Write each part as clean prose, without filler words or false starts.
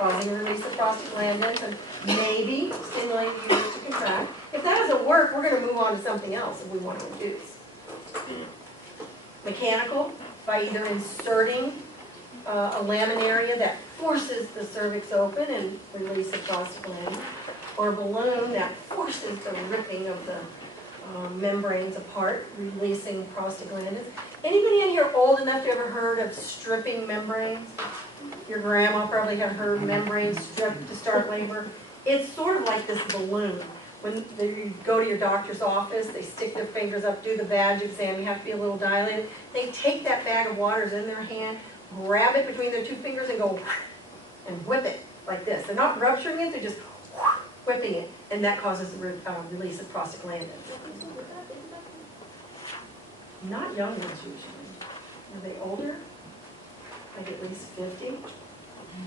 causing a release of prostaglandins and maybe stimulating the uterus to contract. If that doesn't work, we're going to move on to something else if we want to induce. Mechanical, by either inserting a laminaria that forces the cervix open and release of prostaglandins, or a balloon that forces the ripping of the membranes apart, releasing prostaglandins. Anybody in here old enough to ever heard of stripping membranes? Your grandma probably had heard membranes stripped to start labor. It's sort of like this balloon. When you go to your doctor's office, they stick their fingers up, do the vag exam, you have to be a little dilated. They take that bag of waters in their hand, grab it between their two fingers and go and whip it like this. They're not rupturing it, they're just whipping it, and that causes the release of prostaglandins. Not young ones usually. Are they older? Like at least 50?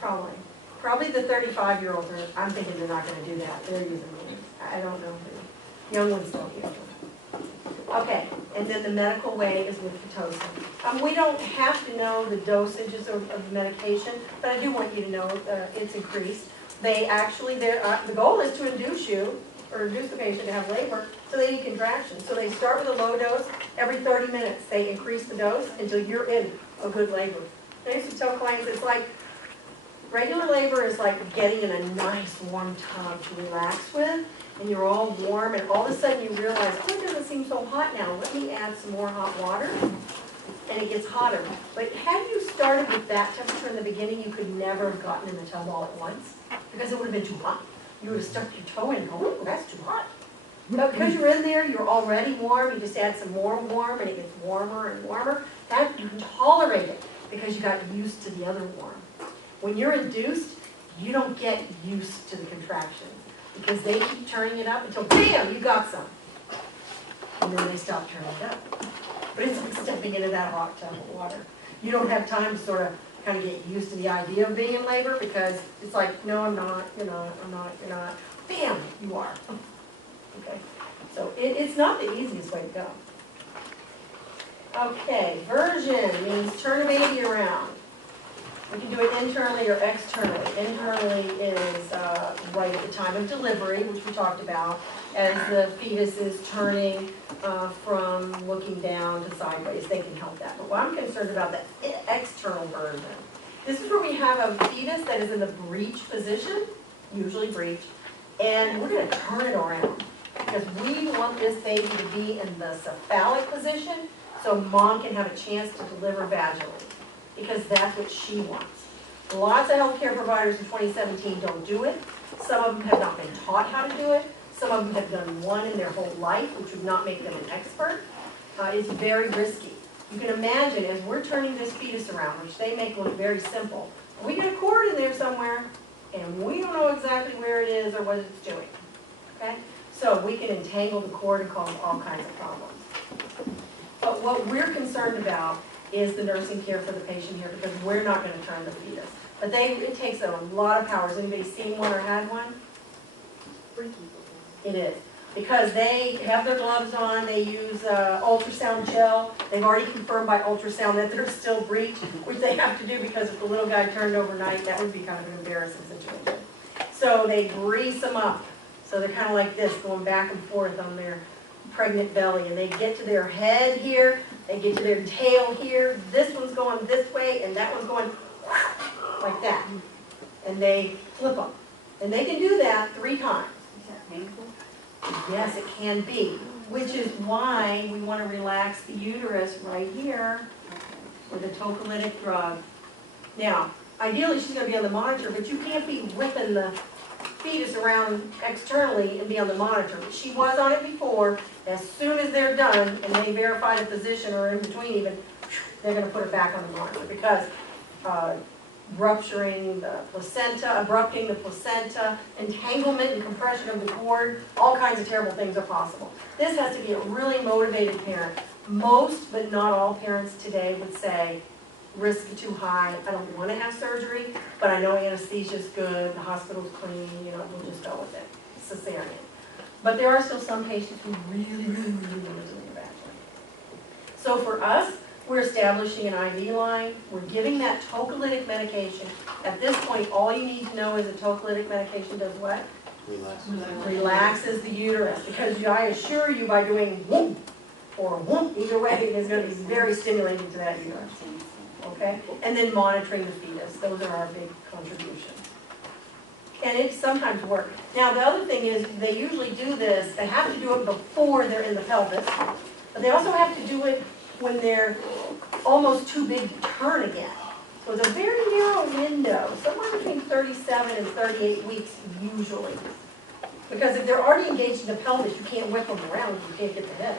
Probably. Probably the 35-year-olds are, I'm thinking they're not going to do that. They're using me. I don't know. Young ones don't use them. Okay, and then the medical way is with Pitocin. We don't have to know the dosages of the medication, but I do want you to know it's increased. They actually, the goal is to induce you, or induce the patient to have labor, so they need contractions. So they start with a low dose. Every 30 minutes, they increase the dose until you're in a good labor. I used to tell clients, it's like, regular labor is like getting in a nice warm tub to relax with, and you're all warm, and all of a sudden you realize, oh, it doesn't seem so hot now. Let me add some more hot water, and it gets hotter. But had you started with that temperature in the beginning, you could never have gotten in the tub all at once, because it would have been too hot. You would have stuck your toe in and go, oh, that's too hot. But because you're in there, you're already warm, you just add some more warm, and it gets warmer and warmer. That you can tolerate it, because you got used to the other warm. When you're induced, you don't get used to the contractions, because they keep turning it up until, bam, you got some. And then they stop turning it up. But it's like stepping into that hot tub of water. You don't have time to sort of kind of get used to the idea of being in labor, because it's like, no, I'm not, you're not, I'm not, you're not. Bam, you are. Okay, so it's not the easiest way to go. Okay, version means turn a baby around. We can do it internally or externally. Internally is right at the time of delivery, which we talked about, as the fetus is turning from looking down to sideways. They can help that. But what I'm concerned about, the external version. This is where we have a fetus that is in the breech position, usually breech, and we're going to turn it around, because we want this baby to be in the cephalic position so mom can have a chance to deliver vaginally, because that's what she wants. Lots of healthcare providers in 2017 don't do it. Some of them have not been taught how to do it. Some of them have done one in their whole life, which would not make them an expert. It's very risky. You can imagine, as we're turning this fetus around, which they make look very simple, we get a cord in there somewhere, and we don't know exactly where it is or what it's doing. Okay? So we can entangle the cord and cause all kinds of problems. But what we're concerned about is the nursing care for the patient here, because we're not going to turn the fetus. But it takes a lot of power. Has anybody seen one or had one? It is. Because they have their gloves on, they use ultrasound gel. They've already confirmed by ultrasound that they're still breech, which they have to do because if the little guy turned overnight, that would be kind of an embarrassing situation. So they grease them up. So they're kind of like this, going back and forth on their pregnant belly. And they get to their head here, they get to their tail here. This one's going this way, and that one's going like that. And they flip them. And they can do that 3 times. Is that painful? Yes, it can be, which is why we want to relax the uterus right here with a tocolytic drug. Now, ideally she's going to be on the monitor, but you can't be whipping the fetus around externally and be on the monitor. But she was on it before. As soon as they're done and they verify the position, or in between even, they're going to put it back on the monitor, because rupturing the placenta, abrupting the placenta, entanglement and compression of the cord, all kinds of terrible things are possible. This has to be a really motivated parent. Most, but not all parents today would say, risk is too high, I don't want to have surgery, but I know anesthesia is good, the hospital's clean, we'll just go with it. Cesarean. But there are still some patients who really want to do it vaginally. So for us, We're establishing an IV line. We're giving that tocolytic medication. At this point, all you need to know is a tocolytic medication does what? Relax. Relaxes the uterus. Because I assure you, by doing whoop or whoop, either way, it is going to be very stimulating to that uterus. Okay? And then monitoring the fetus. Those are our big contributions. And it sometimes works. Now, the other thing is, they usually do this, they have to do it before they're in the pelvis, but they also have to do it when they're almost too big to turn again. So it's a very narrow window, somewhere between 37 and 38 weeks usually. Because if they're already engaged in the pelvis, you can't whip them around, you can't get the head,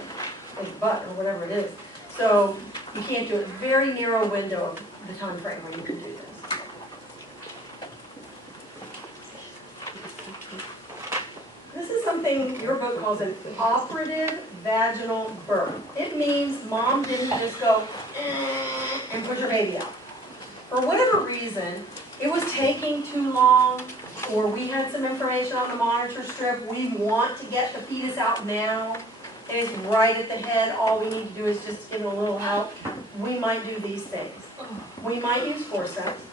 or the butt, or whatever it is. So you can't do it. Very narrow window of the time frame when you can do this. This is something your book calls an operative vaginal birth. It means mom didn't just go and push her baby out. For whatever reason, it was taking too long, or we had some information on the monitor strip. We want to get the fetus out now. And it's right at the head. All we need to do is just give it a little help. We might do these things. We might use forceps.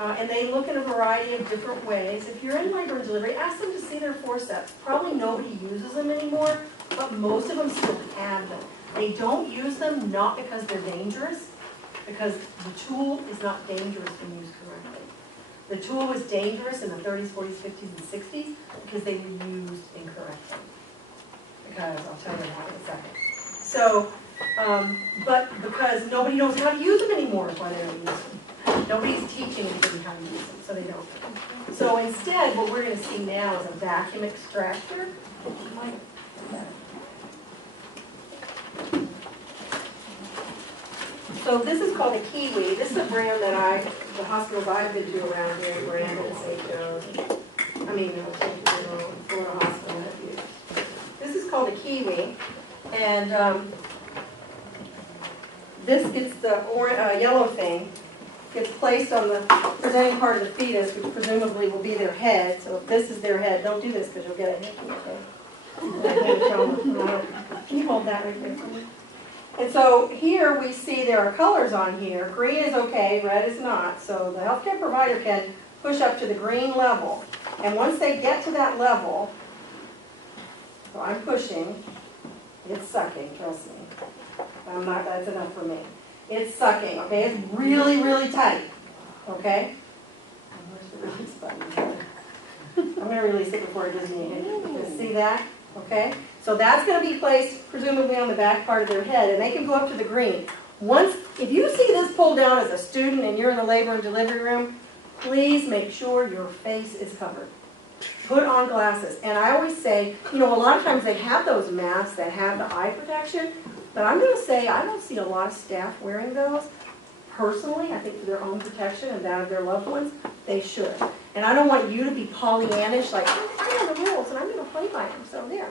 And they look in a variety of different ways. If you're in labor and delivery, ask them to see their forceps. Probably nobody uses them anymore, but most of them still have them. They don't use them not because they're dangerous, because the tool is not dangerous when used correctly. The tool was dangerous in the 30s, 40s, 50s, and 60s because they were used incorrectly. Because I'll tell you that in a second. So, but because nobody knows how to use them anymore is why they don't use them. Nobody's teaching anybody how to use them, so they don't. So instead, what we're going to see now is a vacuum extractor. So this is called a Kiwi. This is a brand that the hospitals I've been to around here, Brandon and St. Joe's, Florida Hospital have used. This is called a Kiwi, and this gets the yellow thing. Gets placed on the presenting part of the fetus, which presumably will be their head. So if this is their head, don't do this because you'll get a hickey, okay? Can you hold that right there for me? And so here we see there are colors on here. Green is okay, red is not. So the healthcare provider can push up to the green level. And once they get to that level, so I'm pushing, it's sucking, trust me. I'm not, that's enough for me. It's sucking, okay? It's really, really tight, okay? I'm going to release it before it gives me a hit. You see that? Okay? So that's going to be placed presumably on the back part of their head, and they can go up to the green. Once, if you see this pulled down as a student and you're in the labor and delivery room, please make sure your face is covered. Put on glasses. And I always say, you know, a lot of times they have those masks that have the eye protection, but I'm going to say I don't see a lot of staff wearing those. Personally, I think for their own protection and that of their loved ones, they should. And I don't want you to be Pollyannish, like, I know the rules and I'm going to play by them, so there.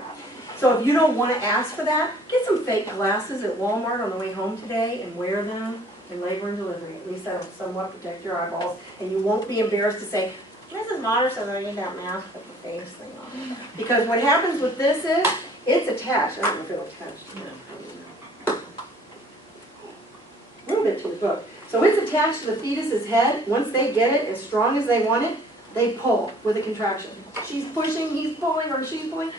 So if you don't want to ask for that, get some fake glasses at Walmart on the way home today and wear them in labor and delivery. At least that'll somewhat protect your eyeballs, and you won't be embarrassed to say, Mrs. Motter says I need that mask with the face thing on. Because what happens with this is, it's attached. I don't know if it'll attach. A little bit to the book. So it's attached to the fetus's head. Once they get it as strong as they want it, they pull with a contraction. She's pushing, he's pulling, or she's pulling.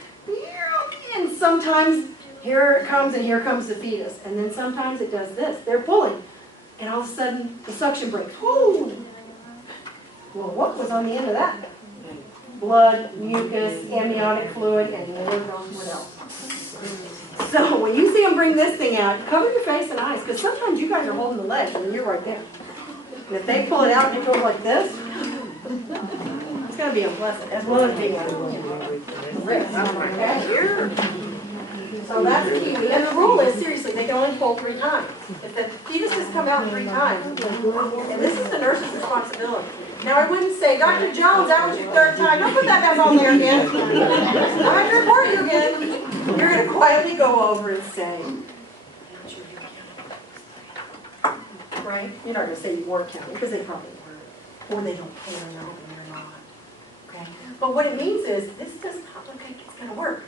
And sometimes here it comes and here comes the fetus. And then sometimes it does this. They're pulling. And all of a sudden the suction breaks. Whoo! Well, what was on the end of that? Blood, mucus, amniotic fluid, and Lord knows what else. So when you see them bring this thing out, cover your face and eyes, because sometimes you guys are holding the legs and you're right there. And if they pull it out and it goes like this, it's going to be unpleasant, as well as being a risk. Okay? So that's the Kiwi. And the rule is, seriously, they can only pull 3 times. If the fetus has come out 3 times, and this is the nurse's responsibility. Now, I wouldn't say, Dr. Jones, that was your 3rd time. Don't put that back on there again. I'm going to report you again. You're going to quietly go over and say, right? You're not going to say you were counting, because they probably weren't. Or they don't care, no, they're not. Okay? But what it means is, this does not look like it's going to work.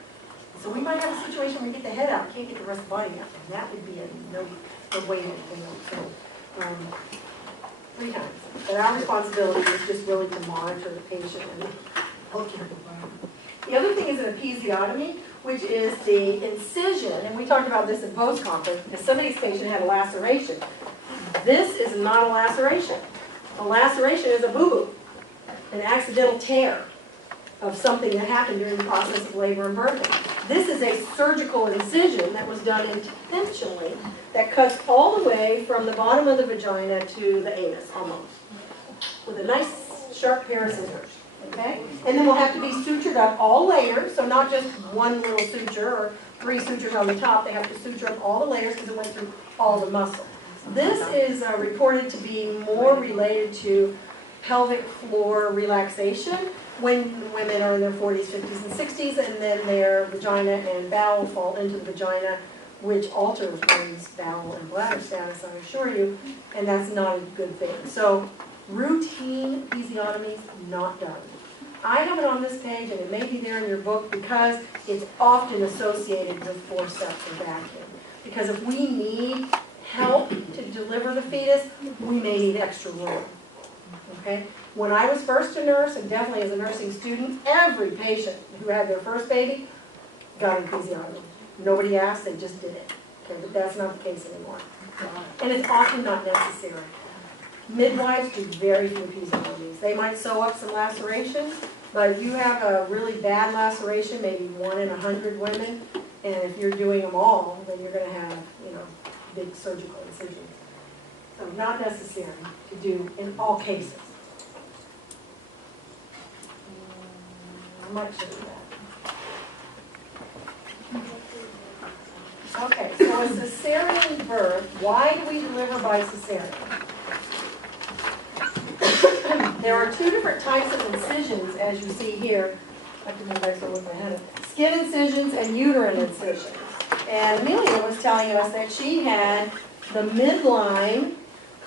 So we might have a situation where you get the head out, can't get the rest of the body out, and that would be a way in. So, 3 times. But our responsibility is just really to monitor the patient and look at the body. The other thing is an episiotomy, which is the incision, and we talked about this in post-conference, if somebody's patient had a laceration. This is not a laceration. A laceration is a boo-boo, an accidental tear of something that happened during the process of labor and birthing. This is a surgical incision that was done intentionally that cuts all the way from the bottom of the vagina to the anus, almost, with a nice sharp pair of scissors. Okay? And then we'll have to be sutured up all layers, so not just one little suture or 3 sutures on the top. They have to suture up all the layers because it went through all the muscle. This is reported to be more related to pelvic floor relaxation when women are in their 40s, 50s, and 60s, and then their vagina and bowel fall into the vagina, which alters one's bowel and bladder status, I assure you, and that's not a good thing. So routine episiotomies, not done. I have it on this page, and it may be there in your book because it's often associated with forceps or vacuum. Because if we need help to deliver the fetus, we may need extra room. Okay? When I was first a nurse, and definitely as a nursing student, every patient who had their first baby got an episiotomy. Nobody asked, they just did it. Okay, but that's not the case anymore. And it's often not necessary. Midwives do very few episiotomies. They might sew up some lacerations, but if you have a really bad laceration, maybe 1 in 100 women, and if you're doing them all, then you're going to have, big surgical incisions. So not necessary to do in all cases. I might show you that. Okay, so a cesarean birth, why do we deliver by cesarean? There are 2 different types of incisions, as you see here. I have to go back to look ahead. Skin incisions and uterine incisions. And Amelia was telling us that she had the midline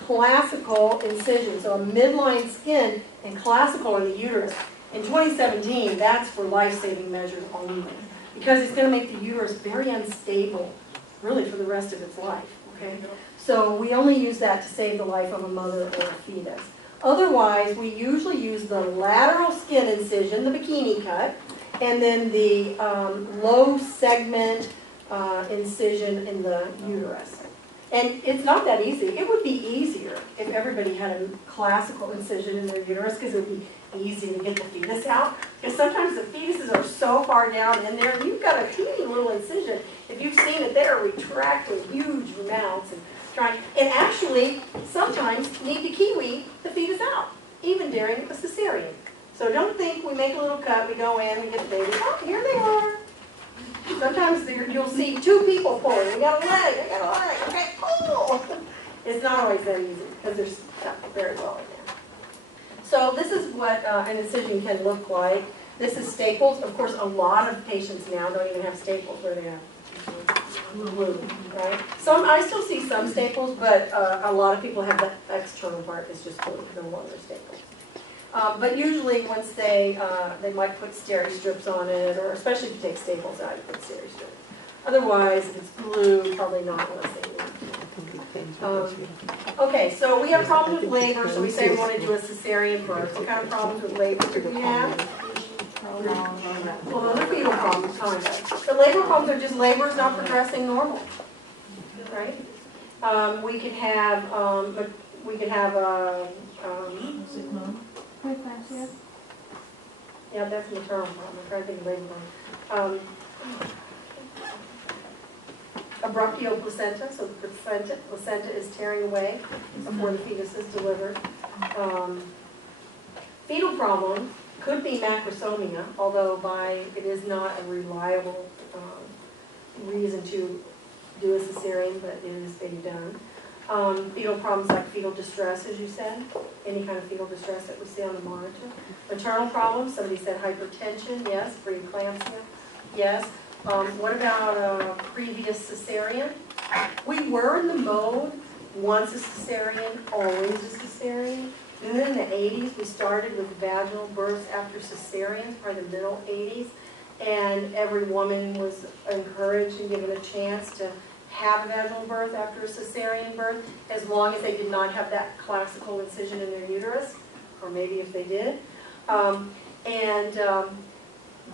classical incision, so a midline skin and classical in the uterus. In 2017, that's for life-saving measures only, because it's going to make the uterus very unstable, really for the rest of its life. Okay, so we only use that to save the life of a mother or a fetus. Otherwise, we usually use the lateral skin incision, the bikini cut, and then the low segment incision in the uterus. And it's not that easy. It would be easier if everybody had a classical incision in their uterus because it would be easy to get the fetus out. Because sometimes the fetuses are so far down in there, and you've got a teeny little incision. If you've seen it, they're retracting huge amounts and trying. And actually, sometimes need to kiwi the fetus out, even during a cesarean. So don't think we make a little cut, we go in, we get the baby. Oh, here they are. Sometimes you'll see 2 people pulling. We got a leg, I got a leg, okay, pull. It's not always that easy because they're stuck very well in there. So this is what an incision can look like. This is staples. Of course, a lot of patients now don't even have staples where they have glue, right? I still see some staples, but a lot of people have the external part is just glue, no longer staples. But usually once they might put steri strips on it, or especially if you take staples out, you put steri strips. Otherwise, if it's glue, probably not unless they need. Okay, so we have problems with labor, so we say we want to do a cesarean birth. What kind of problems with labor do we have? Well, those are fetal problems, kind of. The labor problems are just labor is not progressing normal, right? We could have yeah, that's maternal problem. I'm trying to think of labor problem. A brachial placenta, so the placenta is tearing away before the fetus is delivered. Fetal problem could be macrosomia, although it is not a reliable reason to do a cesarean, but it is being done. Fetal problems like fetal distress, as you said, any kind of fetal distress that we see on the monitor. Maternal problems, somebody said hypertension, yes. Preeclampsia, yes. What about previous cesarean? We were in the mode, once a cesarean, always a cesarean. And then in the 80s, we started with vaginal births after cesareans, probably the middle 80s. and every woman was encouraged and given a chance to have a vaginal birth after a cesarean birth, as long as they did not have that classical incision in their uterus, or maybe if they did.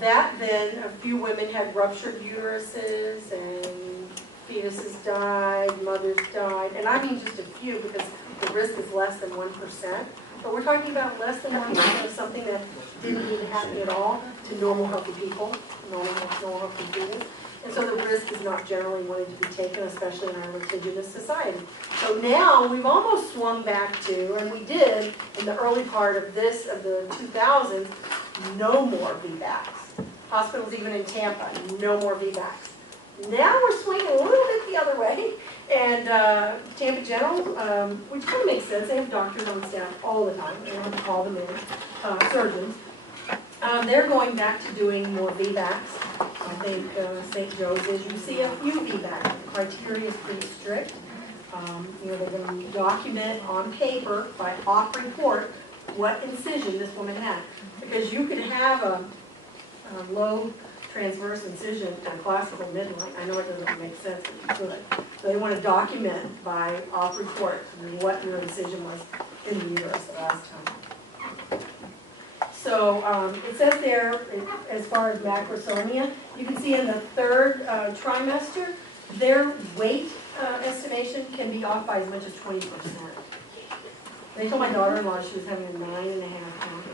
That then, a few women had ruptured uteruses, and fetuses died, mothers died, and I mean just a few because the risk is less than 1%. But we're talking about less than 1% of something that didn't even happen at all to normal healthy people, normal healthy people. And so the risk is not generally wanted to be taken, especially in our litigious society. So now we've almost swung back to, and we did in the early part of the 2000s, no more VBACs. Hospitals even in Tampa, no more VBACs. Now we're swinging a little bit the other way. And Tampa General, which kind of makes sense, they have doctors on staff all the time. They don't have to call them in, surgeons. They're going back to doing more VBACs. I think St. Joe's is. You see a few VBACs. The criteria is pretty strict. They're going to document on paper by off report what incision this woman had. Because you could have a low transverse incision and a classical midline. I know it doesn't make sense, but you could. So they want to document by off report what your incision was in the uterus the last time. So it says there, as far as macrosomia, you can see in the third trimester, their weight estimation can be off by as much as 20%. They told my daughter-in-law she was having a 9.5 pound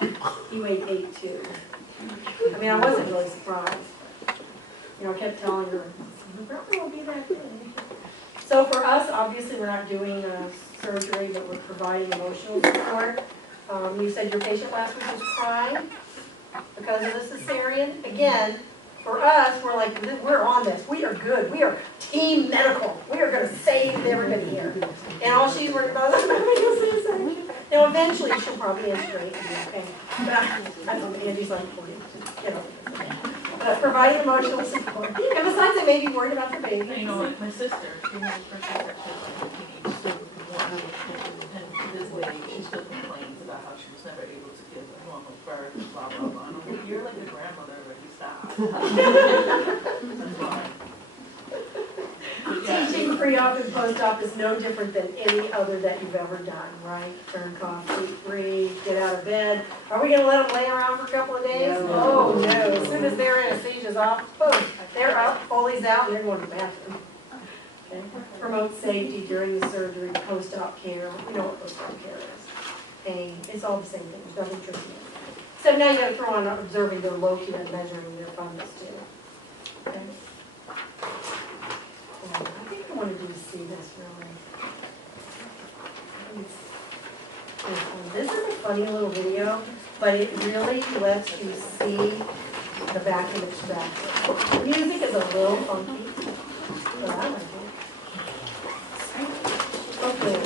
baby. He weighed 8'2". I mean, I wasn't really surprised. I kept telling her, it probably won't be that good. So for us, obviously, we're not doing surgery, but we're providing emotional support. You said your patient last week was crying because of the cesarean. Again, for us, we're like, we're on this. We are good. We are team medical. We are going to save everybody here. And all she's worried about is C-section. Now, eventually, she'll probably integrate and be okay. But I don't know, Andy's like, get over it. Providing emotional support. And besides, they may be worried about their baby. You know what, my sister, she has her sister, she still and to this day, she still complains about how she was never able to give a normal birth, blah, blah, blah. And I'm like, you're like a grandmother already, stop. That's why. Teaching pre-op and post-op is no different than any other that you've ever done, right? Turn, cough, sleep, breathe, get out of bed. Are we going to let them lay around for a couple of days? No. Oh, no. As soon as their anesthesia's off, boom, they're up, Foley's out, and they're going to the bathroom. Okay. Promote safety during the surgery, post-op care. We know what post-op care is. Pain. It's all the same thing. There's nothing tricky. So now you got to throw on observing their locus and measuring their fundus too. Okay. I think I wanted you to see this really. This is a funny little video, but it really lets you see the vacuum extractor. The music is a little funky, but I like it. Okay,